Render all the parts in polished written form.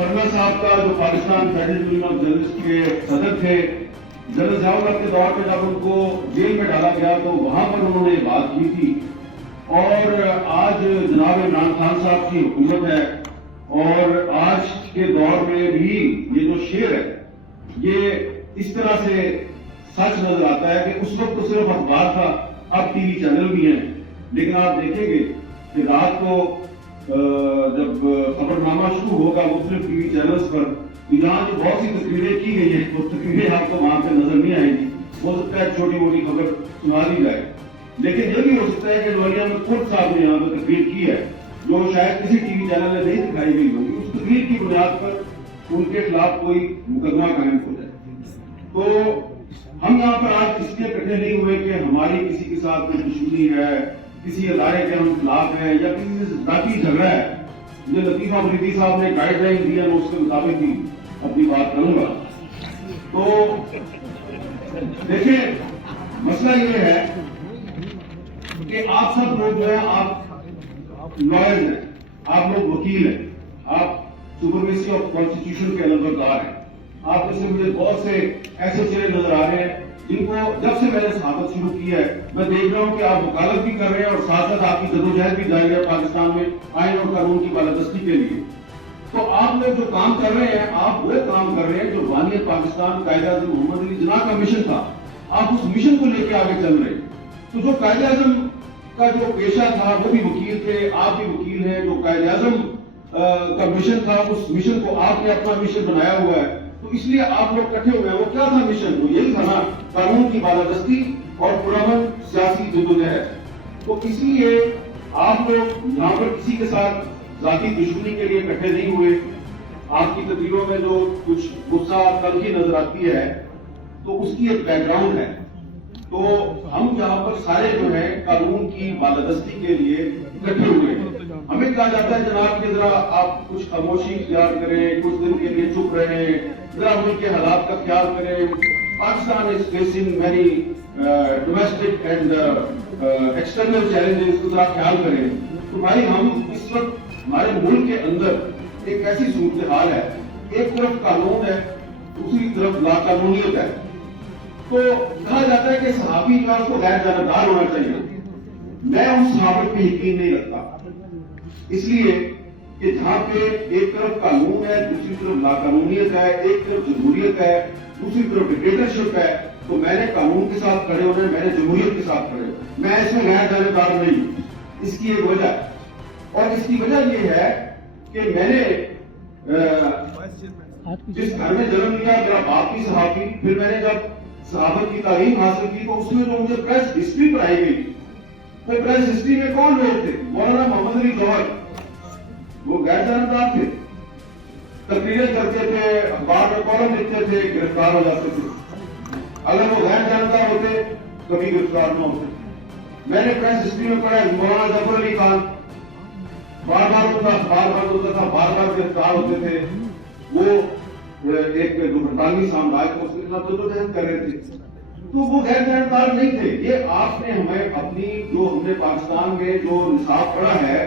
فرنا صاحب کا جو Pakistan federal union of journalist کے صدر تھے، جنرل ضیاء الحق کے دور میں جب ان کو جیل میں ڈالا گیا تو وہاں پر انہوں نے بات کی تھی. اور آج جناب عمران خان صاحب کی حکومت ہے اور آج کے دور میں بھی یہ جو شعر ہے یہ اس طرح سے سچ نظر آتا ہے کہ اس وقت تو صرف اخبار تھا، اب ٹی وی چینل بھی ہیں. لیکن آپ دیکھیں گے کہ رات کو جب خبر نامہ شروع ہوگا مختلف ٹی وی چینلز پر، یہاں جو بہت سی تقریریں کی گئی ہیں وہ تقریریں آپ کو وہاں پہ نظر نہیں آئیں گی. ہو سکتا ہے چھوٹی موٹی خبر سنا دی جائے، لیکن یہ بھی ہو سکتا ہے کہ جو علی احمد خود صاحب نے یہاں پہ تقریر کی ہے جو شاید کسی ٹی وی چینل میں نہیں دکھائی گئی ہوگی، اس تقریر کی بنیاد پر ان کے خلاف کوئی مقدمہ قائم ہو جائے. تو ہم یہاں پر آج اس لیے اکٹھے نہیں ہوئے کہ ہماری کسی کے ساتھ کوئی دشمنی ہے، کسی ادارے کے ہم خلاف ہیں یا کسی سے ذاتی جھگڑا ہے. جو لطیفہ افریدی صاحب نے گائیڈ لائن دی ہے میں اس کے مطابق ہی اپنی بات کروں گا. تو دیکھیں مسئلہ یہ ہے کہ آپ سب لوگ جو ہیں آپ لائرز ہیں، آپ لوگ وکیل ہیں، آپ سپرمیسی آف کانسٹیٹیوشن کے علمبردار ہیں. آپ میں سے مجھے بہت سے ایسے چہرے نظر آ رہے ہیں جن کو جب سے میں نے صحافت شروع کی ہے میں دیکھ رہا ہوں کہ آپ وکالت بھی کر رہے ہیں اور ساتھ ساتھ آپ کی جدوجہد بھی جاری ہے پاکستان میں آئین اور قانون کی بالادستی کے لیے. تو آپ لوگ جو کام کر رہے ہیں آپ وہ کام کر رہے ہیں جو بانیہ پاکستان قائد اعظم محمد علی جناح کا مشن تھا. آپ اس مشن کو لے کے آگے چل رہے ہیں. تو جو قائد اعظم کا جو پیشہ تھا وہ بھی وکیل تھے، آپ بھی وکیل ہیں. جو قائد اعظم کا مشن تھا اس مشن کو آپ نے اپنا مشن بنایا ہوا ہے. تو اس لیے آپ لوگ اکٹھے ہوئے ہیں. وہ کیا تھا مشن؟ وہ یہی تھا نا، قانون کی بالادستی اور پرامن سیاسی جدوجہد. تو اس لیے آپ لوگ یہاں پر کسی کے ساتھ ذاتی دشمنی کے لیے اکٹھے نہیں ہوئے. آپ کی تقریروں میں جو کچھ غصہ تلخی نظر آتی ہے تو اس کی ایک بیک گراؤنڈ ہے. تو ہم یہاں پر سارے جو ہیں قانون کی بالادستی کے لیے اکٹھے ہوئے ہیں. ہمیں کہا جاتا ہے جناب کہ ذرا آپ کچھ خاموشی اختیار کریں، کچھ دن کے لیے چپ رہیں، ذرا ملک کے حالات کا خیال کریں. Pakistan is facing many domestic and external challenges، ذرا خیال کریں. تو بھائی ہم اس وقت ہمارے ملک کے اندر ایک ایسی صورتحال ہے، ایک طرف قانون ہے دوسری طرف لا قانونیت ہے. تو کہا جاتا ہے کہ صحافی جو ہے اس کو غیر جانبدار ہونا چاہیے. میں اس صحافت پہ یقین نہیں رکھتا، اس لیے کہ جہاں پہ ایک طرف قانون ہے دوسری طرف لا قانونیت ہے، ایک طرف جمہوریت ہے دوسری طرف ڈکٹیٹرشپ ہے، تو میں نے قانون کے ساتھ کھڑے ہونا ہے، میں نے جمہوریت کے ساتھ کھڑے ہونا. میں اس میں غیر جانبدار نہیں ہوں. اس کی ایک وجہ ہے اور اس کی وجہ یہ ہے کہ میں نے جس گھر میں جنم لیا میرا باپ بھی صحافی، پھر میں نے جب صحافت کی تعلیم حاصل کی تو اس میں جو مجھے پریس ہسٹری پڑھائی گئی، تو پریس ہسٹری میں کون لوگ تھے؟ مولانا محمد علی جوہر، وہ غیر جانبدار تھے، تقریریں کرتے تھے، اخبار میں کالم لکھتے تھے، گرفتار ہو جاتے تھے. اگر وہ غیر جانبدار ہوتے کبھی گرفتار نہ ہوتے. میں نے پریس ہسٹری میں پڑھا مولانا ظفر علی خان بار بار ان کا اخبار بند ہوتا تھا، بار بار گرفتار ہوتے تھے. وہ ایک جو برطانوی سامراج کو اس کے خلاف جدوجہد کر رہے تھے، تو وہ غیر جانبدار نہیں تھے. یہ آپ نے ہمیں اپنی جو ہم نے پاکستان میں جو نصاب پڑھا ہے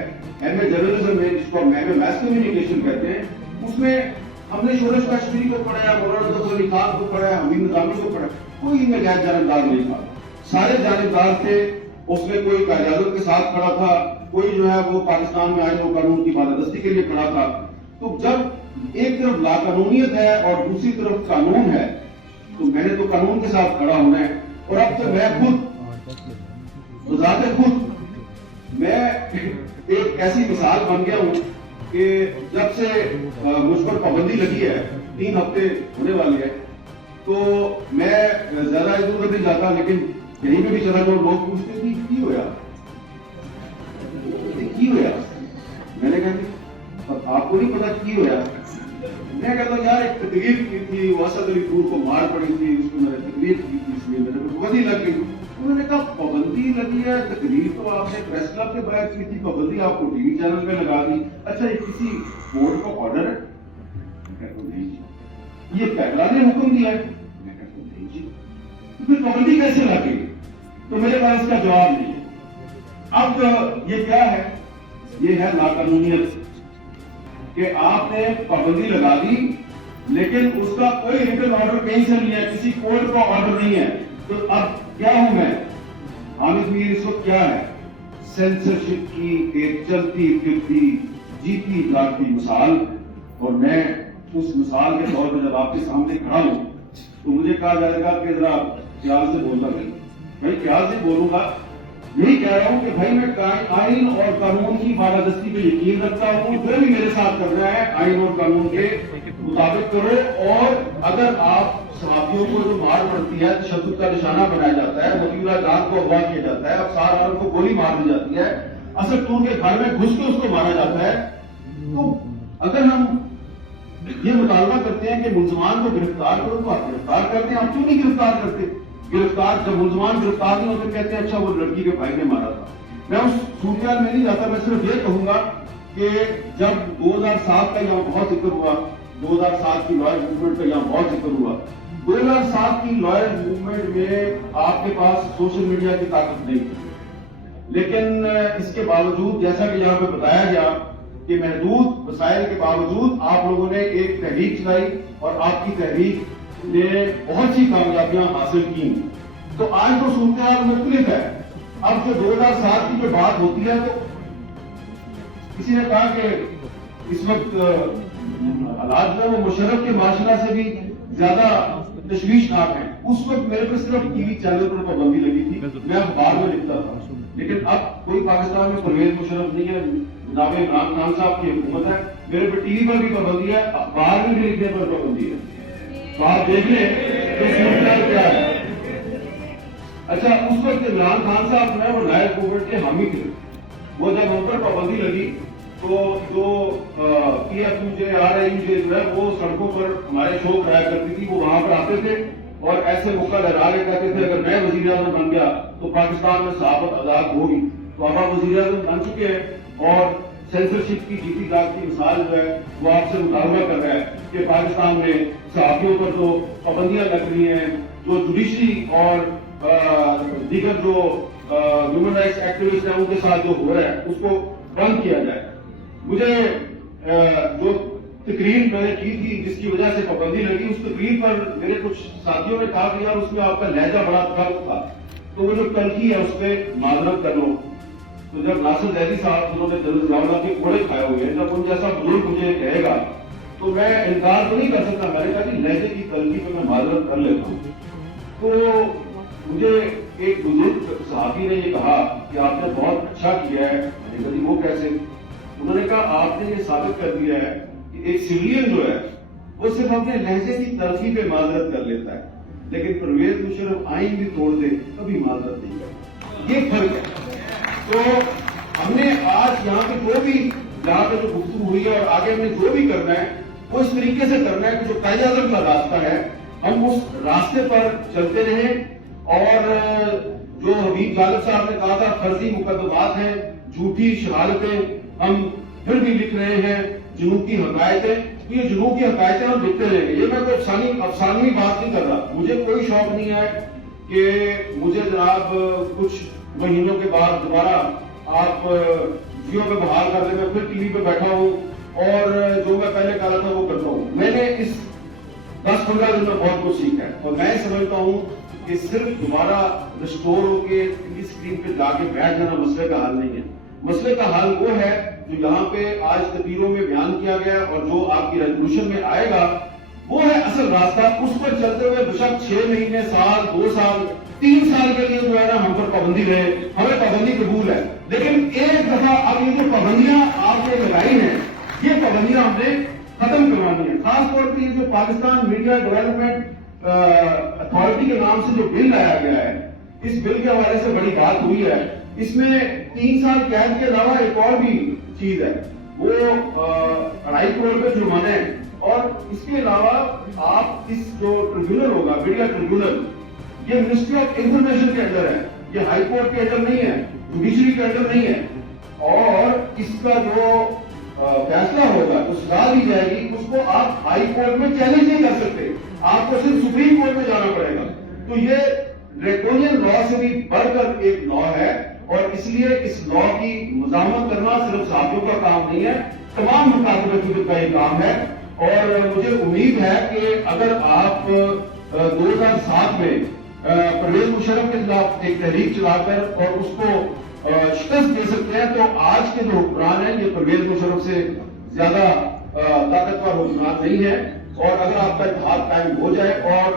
ایم اے جرنلزم میں، جس کو ہم ایم اے میس کمیونیکیشن کہتے ہیں، اس میں ہم نے شورش کشمیری کو پڑھا ہے، مولانا ظفر علی خان کو پڑھا ہے، حمید نظامی کو پڑھا ہے. کوئی میں غیر جانبدار نہیں تھا، سارے جانبدار تھے. اس میں کوئی قائد اعظم کے ساتھ کھڑا تھا، کوئی جو ہے وہ پاکستان میں آئین و قانون کی بالادستی کے لیے کھڑا تھا. تو جب ایک طرف لا قانونیت ہے اور دوسری طرف قانون ہے تو میں نے تو قانون کے ساتھ کھڑا ہونا ہے. اور اب تو میں خود بذات خود میں ایک ایسی مثال بن گیا ہوں کہ جب سے مجھ پر پابندی لگی ہے 3 ہفتے ہونے والے ہیں، تو میں زیادہ ادھر ادھر نہیں جاتا. لیکن کہیں پہ بھی چلا جاؤ لوگ پوچھتے تھے کی ہوا، میں نے کہا آپ کو نہیں پتا کی ہوا. میں کہتا ہوں یار ایک تقریر کی تھی، واسط علی پور کو مار پڑی تھی، اس کو میں نے تقریر کی تھی، اس لیے میں نے پابندی لگ گئی. انہوں نے کہا پابندی لگی ہے، تقریر تو آپ نے پریس کلب کے باہر کی تھی، پابندی آپ کو ٹی وی چینل پہ لگا دی. اچھا یہ کسی کورٹ کا آرڈر ہے؟ میں کہتا ہوں نہیں جی. یہ پہلا نے حکم دیا ہے؟ میں کہتا ہوں نہیں جی. پھر پابندی کیسے لگی؟ تو میرے پاس اس کا جواب نہیں ہے. اب یہ کیا ہے؟ یہ ہے لا قانونیت. کہ آپ نے پابندی لگا دی لیکن اس کا کوئی ریٹن آرڈر کہیں سے نہیں ہے, کسی کورٹ کا آرڈر نہیں ہے. تو اب کیا ہوں میں حامد میر اس وقت کیا ہے؟ سینسرشپ کی ایک چلتی پھرتی جیتی جاگتی مثال. اور میں اس مثال کے طور پر جب آپ کے سامنے کھڑا ہوں تو مجھے کہا جائے گا کہ ذرا خیال سے بولنا چاہیے. میں خیال سے بولوں گا, یہی کہہ رہا ہوں کہ بھائی میں آئین اور قانون کی بالادستی پہ یقین رکھتا ہوں. جو بھی میرے ساتھ کر رہا ہے آئین اور قانون کے مطابق کرو. اور اگر آپ صحافیوں کو جو مار پڑتی ہے, تشدد کا نشانہ بنایا جاتا ہے, وکیل جان کو اغوا کیا جاتا ہے, افسار عالم کو گولی مار دی جاتی ہے, اصل تو ان کے گھر میں گھس کے اس کو مارا جاتا ہے, تو اگر ہم یہ مطالبہ کرتے ہیں کہ ملزمان کو گرفتار کرو تو آپ گرفتار کرتے ہیں, آپ کیوں نہیں گرفتار کرتے؟ گرفتار جب ملزمان گرفتار نہیں ہوتے کہتے ہیں اچھا وہ لڑکی کے بھائی نے مارا تھا. میں اس صورتحال میں نہیں جاتا, میں صرف یہ کہوں گا کہ جب 2007 کا یہاں بہت ذکر ہوا, 2007 کی لائر موومنٹ کا یہاں بہت ذکر ہوا, 2007 کی لائر موومنٹ میں آپ کے پاس سوشل میڈیا کی طاقت نہیں تھی, لیکن اس کے باوجود جیسا کہ یہاں پہ بتایا گیا کہ محدود وسائل کے باوجود آپ لوگوں نے ایک تحریک چلائی اور آپ کی تحریک نے بہت سی کامیابیاں حاصل کی. تو آج تو صورتحال مختلف ہے. اب جو 2007 کی جو بات ہوتی ہے تو کسی نے کہا کہ اس وقت حالات جو ہے وہ مشرف کے معاشرہ سے بھی زیادہ تشویشناک ہیں. اس وقت میرے پہ صرف ٹی وی چینل پر پابندی لگی تھی, میں اخبار میں لکھتا تھا, لیکن اب کوئی پاکستان میں پرویز مشرف نہیں ہے, جناب عمران خان صاحب کی حکومت ہے, میرے پہ ٹی وی پر بھی پابندی ہے, اخبار میں بھی لکھنے پر پابندی ہے. تو آپ دیکھ لیں کہ صورتحال کیا ہے. اچھا, اس وقت عمران خان صاحب جو ہے وہ لائر موومنٹ کے حامی تھے. وہ جب ان پر پابندی لگی تو جو P F U J R I U J جو ہے وہ سڑکوں پر ہمارے شو کرایا کرتی تھی, وہ وہاں پر آتے تھے اور ایسے موقع لہرا کے کہتے تھے اگر میں وزیر اعظم بن گیا تو پاکستان میں صحافت آزاد ہوگی. تو اب آپ وزیر اعظم بن چکے ہیں اور سینسرشپ کی جیتی جاگتی مثال جو ہے وہ آپ سے مطالبہ کر رہا ہے کہ پاکستان میں صحافیوں پر جو پابندیاں لگ رہی ہیں, جو جوڈیشری اور دیگر جو ہیومن رائٹس ایکٹیوسٹ ہیں ان کے ساتھ جو ہو رہا ہے اس کو بند کیا جائے. مجھے جو تقریر میں نے کی تھی جس کی وجہ سے پابندی لگی, اس تقریر پر میرے کچھ ساتھیوں نے کہا کہ یار اس میں آپ کا لہجہ بڑا تلخ تھا, تو وہ جو تلخی ہے اس پہ معذرت کر لو. تو جب ناصر زیدی صاحب انہوں نے جلال کے کوڑے کھائے ہوئے ہیں, جب ان جیسا بزرگ مجھے کہے گا تو میں انکار تو نہیں کر سکتا. میں نے کہا کہ لہجے کی تلخی پہ میں معذرت کر لیتا ہوں. تو مجھے ایک بزرگ صحافی نے یہ کہا کہ آپ نے بہت اچھا کیا ہے. میں نے کہا وہ کیسے؟ انہوں نے کہا آپ نے یہ ثابت کر دیا ہے کہ ایک سویلین جو ہے وہ صرف اپنے لہجے کی تلخی پہ معذرت کر لیتا ہے, لیکن پرویز مشرف آئین بھی توڑ دے کبھی معذرت نہیں کرتا. یہ فرق ہے. تو ہم نے آج یہاں پہ جو بھی جہاں پہ جو گفتگو ہوئی ہے اور آگے ہم نے جو بھی کرنا ہے وہ اس طریقے سے کرنا ہے کہ جو قائد اعظم کا راستہ ہے ہم اس راستے پر چلتے رہیں. اور جو حبیب غالب صاحب نے کہا تھا فرضی مقدمات ہیں, جھوٹی شہادتیں ہم پھر بھی لکھ رہے ہیں, جنوب کی حقائقیں, یہ جنوب کی حقائقیں ہم لکھتے رہیں گے. یہ میں کوئی افسانوی بات نہیں کر رہا. مجھے کوئی شوق نہیں ہے کہ مجھے جناب کچھ مہینوں کے بعد دوبارہ آپ جیو پہ بحال کر دیں, میں پھر ٹی وی پہ بیٹھا ہوں اور جو میں پہلے کہا تھا وہ کرتا ہوں. میں نے اس 10-15 دن میں بہت کچھ سیکھا ہے اور میں سمجھتا ہوں کہ صرف دوبارہ ریسٹور ہو کے ٹی وی اسکرین پہ جا کے بیٹھ جانا مسئلے کا حل نہیں ہے. مسئلے کا حل وہ ہے جو یہاں پہ آج تقریروں میں بیان کیا گیا اور جو آپ کی ریزولوشن میں آئے گا وہ ہے اصل راستہ. اس پر چلتے ہوئے بے شک 6 مہینے, سال, 2 سال, 3 سال کے لیے جو ہے نا ہم پر پابندی رہے, ہمیں پابندی قبول ہے, لیکن ایک دفعہ اب یہ جو پابندیاں آپ نے لگائی ہیں یہ پابندیاں ہم نے ختم کروانی ہے. خاص طور پہ یہ جو پاکستان میڈیا ڈیولپمنٹ اتھارٹی کے نام سے جو بل لایا گیا ہے, اس بل کے حوالے سے بڑی بات ہوئی ہے. اس میں 3 سال قید کے علاوہ ایک اور بھی چیز ہے, وہ 2.5 کروڑ کا جرمانہ ہے. اور اس کے علاوہ آپ اس جو ٹریبیونل ہوگا, میڈیا ٹریبیونل, یہ منسٹری آف انفارمیشن کے اندر ہے, یہ ہائی کورٹ کے اندر نہیں ہے, جوڈیشری کے اندر نہیں ہے. اور اس کا جو فیصلہ ہوگا, جو سزا دی جائے گی, اس کو آپ ہائی کورٹ میں چیلنج نہیں کر سکتے, آپ کو صرف سپریم کورٹ میں جانا پڑے گا. تو یہ ڈریکونین لا سے بھی بڑھ کر ایک لا ہے اور اس لیے اس لا کی مزاحمت کرنا صرف صحافیوں کا کام نہیں ہے، تمام مخاطبین کا یہ کام ہے. اور مجھے امید ہے کہ اگر آپ 2007 میں پرویز مشرف کے خلاف ایک تحریک چلا کر اور اس کو شکست دے سکتے ہیں، تو آج کے جو حکمران ہیں یہ پرویز مشرف سے زیادہ طاقتور حکمران نہیں ہے. اور اگر آپ کا اتحاد قائم ہو جائے اور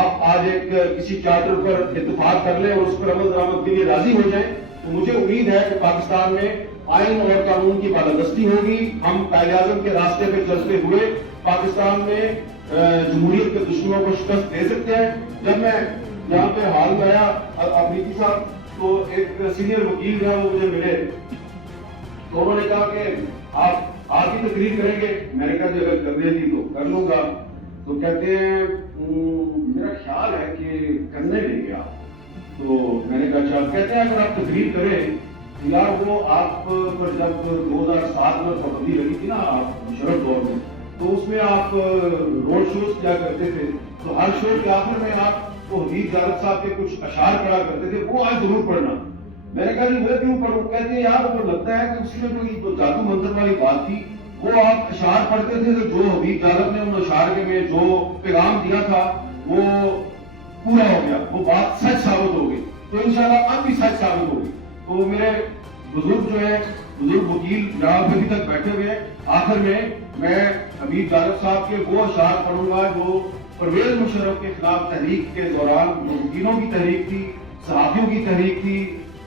آپ آج ایک کسی چارٹر پر اتفاق کر لیں اور اس پر عمل درآمد کے لیے راضی ہو جائیں، تو مجھے امید ہے کہ پاکستان میں آئین اور قانون کی بالادستی ہوگی. ہم قائد اعظم کے راستے پہ چلتے ہوئے پاکستان میں جمہوریت کے دشمنوں کو شکست دے سکتے ہیں. جب میں یہاں پہ حال میں آیا افریدی صاحب، تو ایک سینئر وکیل جو ہے وہ مجھے ملے، تو انہوں نے کہا کہ آپ ہی تقریر کریں گے. میں نے کہا کہ اگر کرنے دی تو کر لوں گا. تو کہتے ہیں میرا خیال ہے کہ کرنے دیں گے آپ. تو میں نے کہا اچھا. کہتے ہیں اگر آپ تقریر کریں، یار وہ آپ پر جب 2007 میں پابندی لگی تھی نا آپ مشرف دور میں، تو اس میں آپ روڈ شوز کیا کرتے تھے، تو ہر شو کے آخر میں آپ وہ حبیب جالب صاحب کے کچھ اشعار پڑھا کرتے تھے، وہ آج ضرور پڑھنا. میں نے کہا جی وہ کیوں پڑھوں؟ کہتے ہیں یار وہ لگتا ہے کہ اس میں جو جادو منتر والی بات تھی، وہ آپ اشعار پڑھتے تھے تو جو حبیب جالب نے ان اشعار کے میں جو پیغام دیا تھا وہ پورا ہو گیا، وہ بات سچ ثابت ہو گئی. تو انشاءاللہ اب بھی سچ ثابت ہوگی. تو میرے بزرگ جو ہے بزرگ وکیل جہاں ابھی تک بیٹھے ہوئے، آخر میں حبیب جالب صاحب کے وہ اشعار پڑھوں گا جو پرویز مشرف کے خلاف تحریک کے دوران جو وکیلوں کی تحریک تھی، صحافیوں کی تحریک تھی،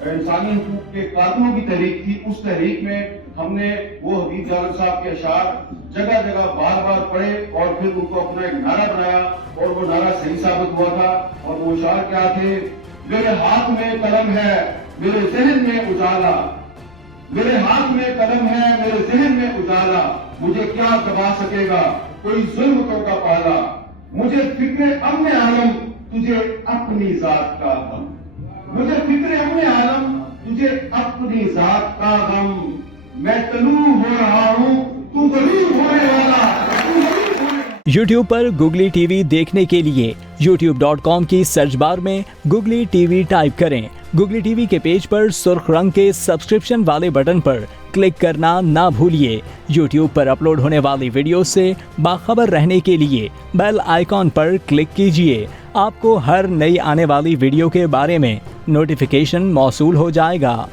انسانی حقوق کے کارکنوں کی تحریک تھی. اس تحریک میں ہم نے وہ حبیب جالب صاحب کے اشعار جگہ جگہ بار بار پڑھے اور پھر ان کو اپنا ایک نعرہ بنایا، اور وہ نعرہ صحیح ثابت ہوا تھا. اور وہ اشعار کیا تھے؟ میرے ہاتھ میں قلم ہے، میرے ذہن میں اجالا، میرے ہاتھ میں قلم ہے، میرے ذہن میں اجالا، مجھے کیا دبا سکے گا کوئی ظلم تو کا پالا، مجھے فکر امن عالم تجھے اپنی ذات کا غم، مجھے فکر امن عالم تجھے اپنی ذات کا غم، میں طلوع ہو رہا ہوں تو غریب ہونے والا. یوٹیوب پر گوگلی ٹی وی دیکھنے کے لیے youtube.com کی سرچ بار میں گوگلی ٹی وی ٹائپ کریں. گوگلی ٹی وی کے پیج پر سرخ رنگ کے سبسکرپشن والے بٹن پر کلک کرنا نہ بھولیے. یوٹیوب پر اپلوڈ ہونے والی ویڈیو سے باخبر رہنے کے لیے بیل آئیکن پر کلک کیجیے. آپ کو ہر نئی آنے والی ویڈیو کے بارے میں نوٹیفیکیشن موصول ہو جائے گا.